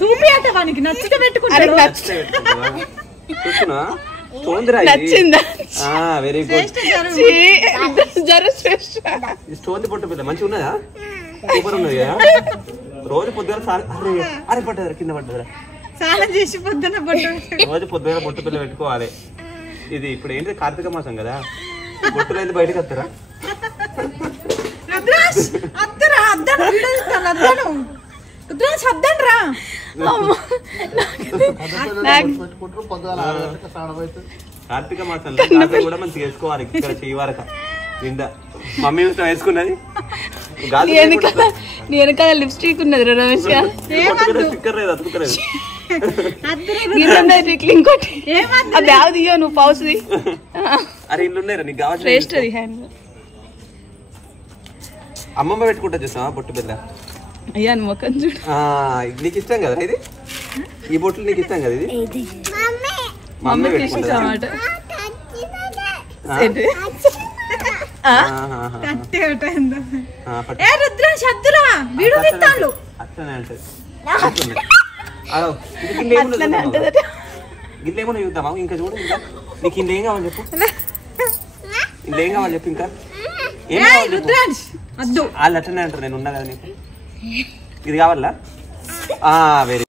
చూపి అంటే వానికి నచ్చితే పెట్టుకుంటాడు. నచ్చిందా? Very good. స్టోన్ పొట్టు పిల్ల మంచిగా ఉన్నదా? సూపర్ ఉన్నది కదా. రోజు పొద్దున అరే పడ్డదా కింద పడ్డదా? స్నానం చేసి పొద్దున రోజు పొద్దున బొట్టు పిల్ల పెట్టుకోవాలి. ఇది ఇప్పుడు ఏంటి కార్తీక మాసం కదా, బొట్టులు అయితే బయటకు వస్తారా? కార్తీక మాసంలో కూడా మంచిగా వేసుకోవాలి. ఇక్కడ చేయవరక నిండా మమ్మీ వేసుకున్నది వెనకాల లిప్స్టిక్ ఉన్నది రమేష్. స్టిక్కర్ లేదు, అతుకుతలేదు. ఇంకోటి బ్యాగ్ దియో నువ్వు పౌచ్ది. అరే ఇల్లు ఉన్నారా నీకు కావాలి? అమ్మమ్మ పెట్టుకుంటా చూసావా బొట్టు పిల్ల? అయ్యా మొక్కం చూడు. నీకు ఇష్టం కదా ఇది? ఈ బొట్లు నీకు ఇష్టం కదా? ఇది మమ్మీ పెట్టుకుంటా. గిల్లేమో చూద్దామా? ఇంకా చూడు, ఇంకా నీకు ఇంకేం కావాలి చెప్పు. ఇంకేం కావాలి చెప్పు. ఇంకా ఏం కావాలి చెప్పు. వాళ్ళు అట్లనే అంటారు, నేను ఉన్నా కదా నీకు. ఇది కావాలా? వెరీ.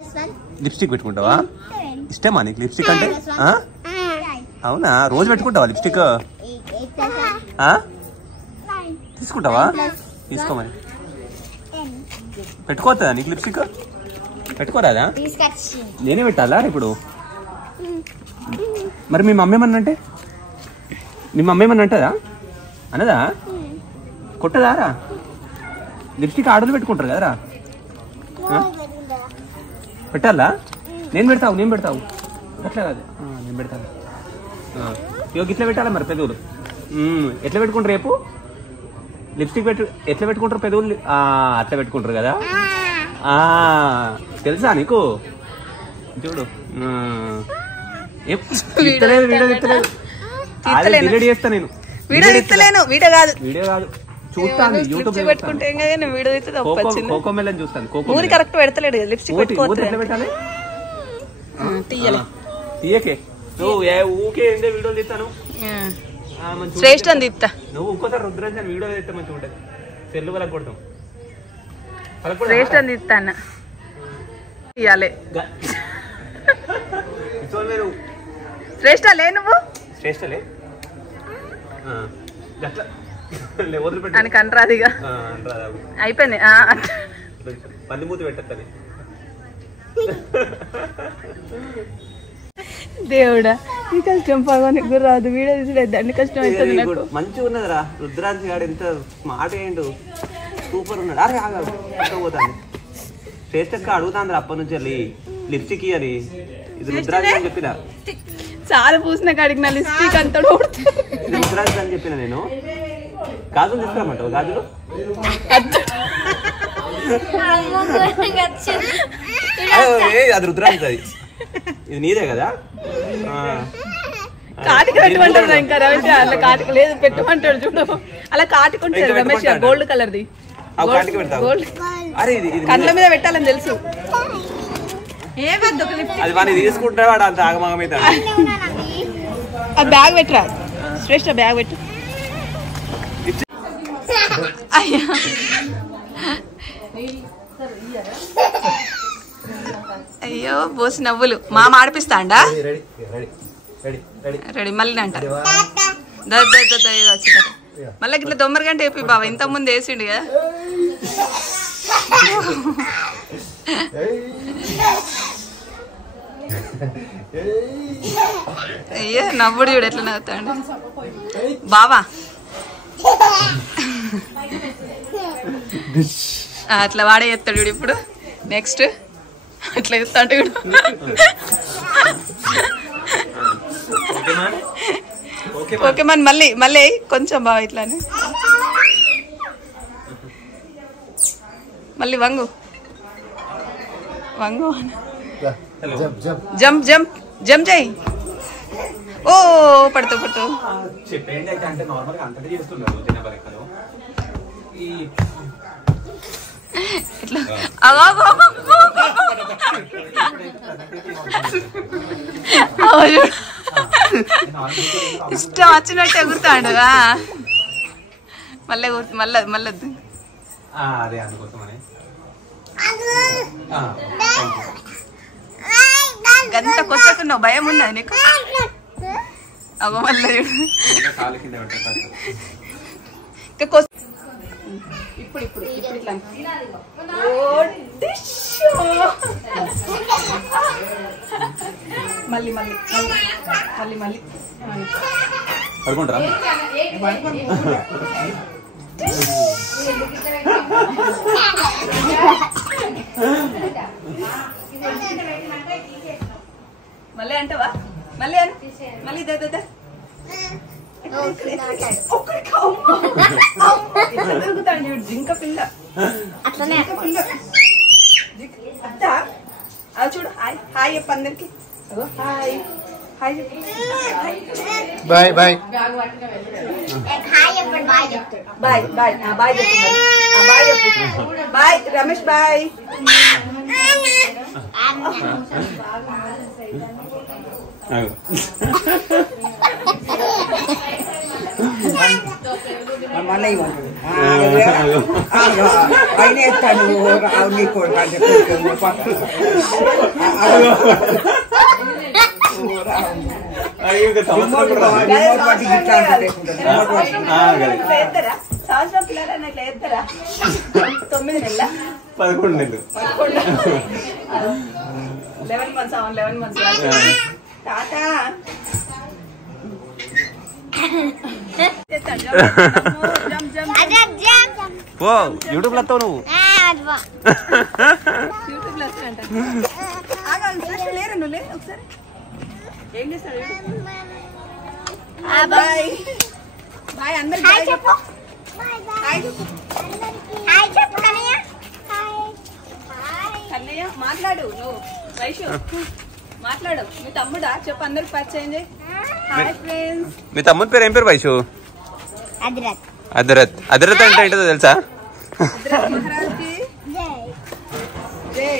లిప్స్టిక్ పెట్టుకుంటావా? ఇష్టమా నీకు లిప్స్టిక్ అంటే? అవునా, రోజు పెట్టుకుంటావా లిప్స్టిక్? తీసుకుంటావా? తీసుకో మరి. పెట్టుకోవద్దా నీకు లిప్స్టిక్? పెట్టుకోరాదా? నేనే పెట్టాలా ఇప్పుడు? మరి మీ మమ్మీ ఏమన్నంటే? మీ మమ్మీ ఏమన్నా అంటదా? అనదా? కొట్టదారా? లిప్స్టిక్ ఆడలు పెట్టుకుంటారు కదరా? పెట్టాలా? నేను పెడతావు అట్లా కాదు, నేను పెడతాను. ఇట్లా పెట్టాలా మరి పెదవులు? ఎట్లా పెట్టుకుంటారు రేపు లిప్స్టిక్ ఎట్లా పెట్టుకుంటారు పెదవులు? అట్లా పెట్టుకుంటారు కదా. తెలుసా నీకు? చూడు, ఇస్తలేదు వీడియో ఇస్తలేదు. డిలీట్ చేస్తా నేను. వీడియో కాదు చూస్తాను యూట్యూబ్ కోకో మెలన్ చూస్తాను. కోకో కరెక్ట్ పెడతలేడు లిప్స్టిక్ ఎట్లా పెట్టాలి? తీయకే నువ్వు ఊకే వీడియోలు తీస్తాను. శ్రేష్ఠ అని తీస్తా. నువ్వు ఇంకోసారి రుద్రాంజన్ వీడియో తీస్తే మంచిగా ఉంటుంది. సెల్లు వల్ల కొడతాం. శ్రేష్ఠ అని తీస్తా అన్న ఇయ్యాలి. శ్రేష్ఠ లే, నువ్వు శ్రేష్ఠలే అని కంటరాదిగా అయిపోయింది. పని మూతి పెట్టని దేవుడా, ఈ కష్టం పగవానికి కూడా రాదు. వీడియో తీసి అన్ని కష్టం అవుతుంది. మంచిగా ఉన్నదిరా రుద్రాంశ గాడు, ఎంత స్మార్ట్ అయ్యిండు, సూపర్ ఉన్నాడు. అరే పోతాను శ్రేష్ఠక్క అడుగుతాంది అప్పటి నుంచి వెళ్ళి లిప్స్టిక్ అని. ఇది రుద్రాంశ అని చెప్పిన, చాలా పూసిన కాడికి నా లిప్స్టిక్ అంతా ఇది రుద్రాంశ అని చెప్పిన నేను. గాజులు తీసుకురామంటావు? గాజులు అది రుద్రాంశ, అది ఇది నీదే కదా. కాటిక పెట్టమంటాడు ఇంకా రమేష్. అలా కాటిక లేదు, పెట్టమంటాడు చూడు. అలా కాటికుంటాడు రమేష్, గోల్డ్ కలర్ది. కళ్ళ మీద పెట్టాలని తెలుసు. అది వాడిని తీసుకుంటే వాడు అంత ఆగమాగమైతే. ఆ బ్యాగ్ పెట్టరా శ్రేష్ఠ, బ్యాగ్ పెట్టు. అయ్యా అయ్యో బోసి నవ్వులు. మామ ఆడిపిస్తాండా? రెడీ మళ్ళీ అంటారు. వచ్చి మళ్ళీ ఇట్లా దొమ్మరి గంట వేపి బాబా, ఇంత ముందు వేసిండు కదా. అయ్యో నవ్వుడు చూడు ఎట్లా నవ్వుతాడు బాబా. అట్లా వాడే చేస్తాడు చూడు. ఇప్పుడు నెక్స్ట్ అట్లా చెప్తాంటే చూడు. ఓకే మన మళ్ళీ కొంచెం బాగా ఇట్లానే మళ్ళీ వంగు జంప్ జంప్ జంప్ చేయి. ఓ పడుతూ ఇట్లా ఇష్టం వచ్చినట్టు ఎగురుతాడు. మళ్ళీ మళ్ళీ అదే అందుకోసమని గంట కొట్టకున్నావు, భయం ఉన్నది నీకు? అవ్వ మళ్ళీ ఇప్పుడు ఇప్పుడు ఇట్లా మళ్ళీ మళ్ళీ మళ్ళీ మళ్ళీ పడుకుంటారా? మళ్ళీ అంటావా? మళ్ళీ అను, మళ్ళీ తిరుగుతాడు జింక పిల్ల. అట్లనే అత్తా అది చూడు. హాయ్ హాయ్ చెప్పు అందరికి. హాయ్ హాయ్ చెప్పు. Bye bye bye bye bye చెప్పు. బాయ్ చెప్పు. Bye Ramesh bye. మళ్ళీ ఆయన ఎత్తాడు నీకు సంవత్సరం పిల్లలు ఇట్లా ఎత్తారా? 9 నెలల 11 నెలలు 11 months 11 months టాటా. ఓ యూట్యూబ్ లో వస్తావు నువ్వు? యూట్యూబ్ లో వస్తాడంట. లేరు నువ్వు లే ఒకసారి. ఏం చేస్తాడు? బాయ్ బాయ్ అందరికి బాయ్ చెప్పు. హాయ్ చెప్పు. కన్నయ్య మాట్లాడు నువ్వు. వైషు మాట్లాడు. మీ తమ్ముడా చెప్పు, అందరికి పరిచయం చేయి. Hi friends. మీ తమ్ముడి పేరు ఏం పేరు వైషు? అదరత్. అదరత్ అంటే ఏంటో తెలుసా? మహారాజ్కి జై.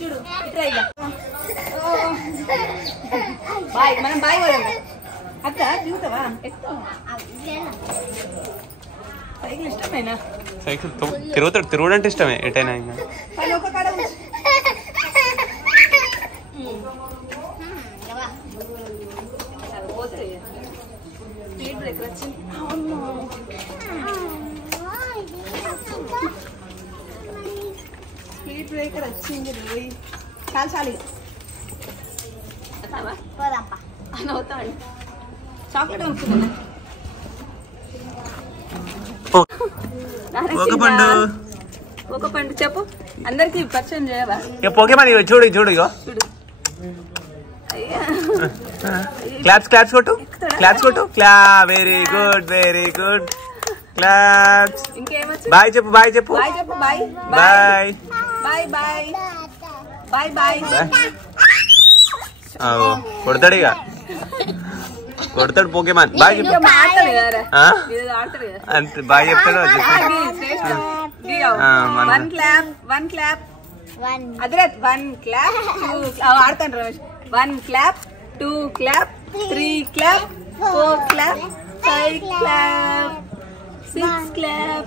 చూడు ఇట్రా ఇలా. బాయ్ మనం బాయ్ పోదాం. అక్క దిగుతావా? ఎక్కుతావా? సైకిల్ ఇష్టమేనా? సైకిల్ తిరుగుడు అంటే ఇష్టమే ఎటైనా. ఇంకా కానీ ఒక కాడ స్పీడ్ బ్రేకర్ వచ్చింది. స్పీడ్ బ్రేకర్ వచ్చింది. రోయ్ చాలు చాలు. అని అవుతాడు. చాక్లెట్ కొనుక్కున్నా. ఒక పండు చెప్పు అందరికి పరిచయం చేయవా? పోకేమాన్ చూడు చూడు ఇగో చూడు. క్లాప్స్ క్లాప్స్ కొట్టు. క్లాప్స్ కొట్టు. Very good very good. Claps. ఇంకేమొచ్చు? బాయ్ చెప్పు. బాయ్ చెప్పు. బాయ్ చెప్పు. Bye bye bye bye bye bye. కొడతాడు ఇక కొడతాడు పోకేమాన్. బాయ్ చెప్పు. అంతే బాయ్ చెప్తాడు. One clap one clap. అదరత్ 1 clap 2 ఆడతాను Ramesh. 1 clap 2 clap 3 clap 4 clap 5 clap 6 clap.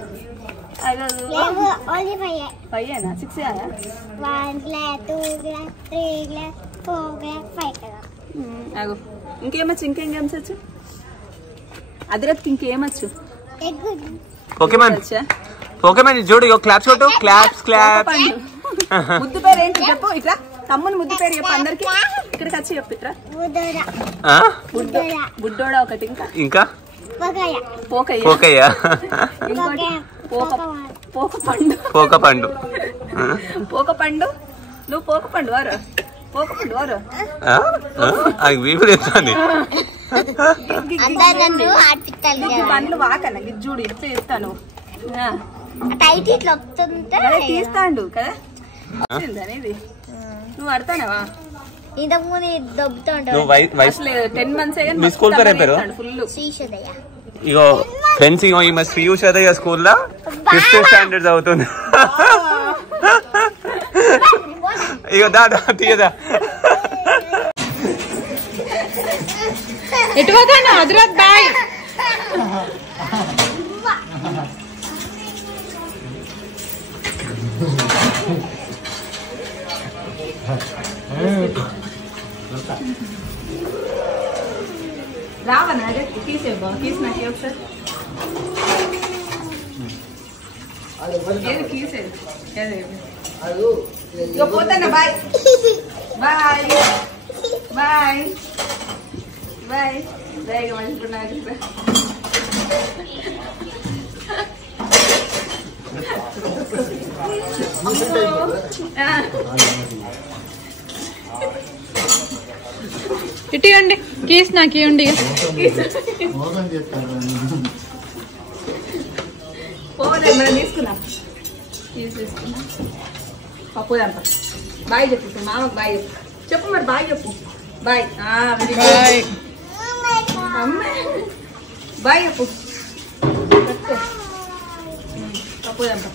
ఫైవేనా 6 1 clap 2 clap 3 clap 4 clap 5 clap. ఇంకేమచ్చు? ఇంకేం గేమ్స్ వచ్చు? అదరత్ ఇంకేమచ్చు? పోకేమాన్ పోకేమాన్ చూడు ఇగో క్లాప్స్ కొట్టు. Claps claps. ముద్దు పేరు ఏంటి చెప్పు. ఇట్లా తమ్ముని ముద్దు పేరు చెప్పు అందరికి. ఇక్కడికి వచ్చి చెప్పు. ఇట్లా బుడ్డోడా ఒకటి. ఇంకా ఇంకా పోకయ్య. పోకయ్య. ఇంకోటి పోకపండు. పోకపండు. పోకపండు. నువ్వు పోకపండు వారు. పోకపండు వారు. అది వీపు తెస్తాను. బండ్లు వాకన చూడు ఇట్లా ఇస్తాను. తీస్తాడు కదా. ఇది నువ్వు ఆడతానవా? ఇంతకుముందు దొబ్బుతా నువ్వు 10 months మీ స్కూల్ పేరు ఏం పేరు? శ్రీశోదయ ఇగో ఫ్రెండ్స్ ఇగో ఈమె శ్రీయుష స్కూల్లో 5th స్టాండర్డ్ చదువుతుంది. ఇగో దాదా తీయదా ఎటు పోతాను హైదరాబాద్ బాయ్. రావనా అదే తీసేవా కీస్ నాకు ఒకసారి ఏది కీసేది ఇక పోతానా bye bye bye bye bye మంచిగా ఇటు ఇవ్వండి కీస్ నాకు ఇవ్వండి. పోలేదు మనం తీసుకున్నాం తీసుకున్నాం పప్పు అంత బాయ్ చెప్పు మామకు బాయ్ చెప్పు చెప్పు మరి బాయ్ చెప్పు బాయ్ బాయ్ బాయ్ చెప్పు పప్పు అంత